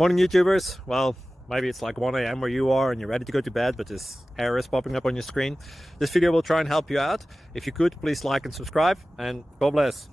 Morning YouTubers. Well, maybe it's like 1 a.m. where you are and you're ready to go to bed, but this error is popping up on your screen. This video will try and help you out. If you could, please like and subscribe, and God bless.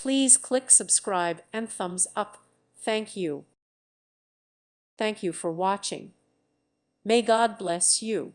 Please click subscribe and thumbs up. Thank you. Thank you for watching. May God bless you.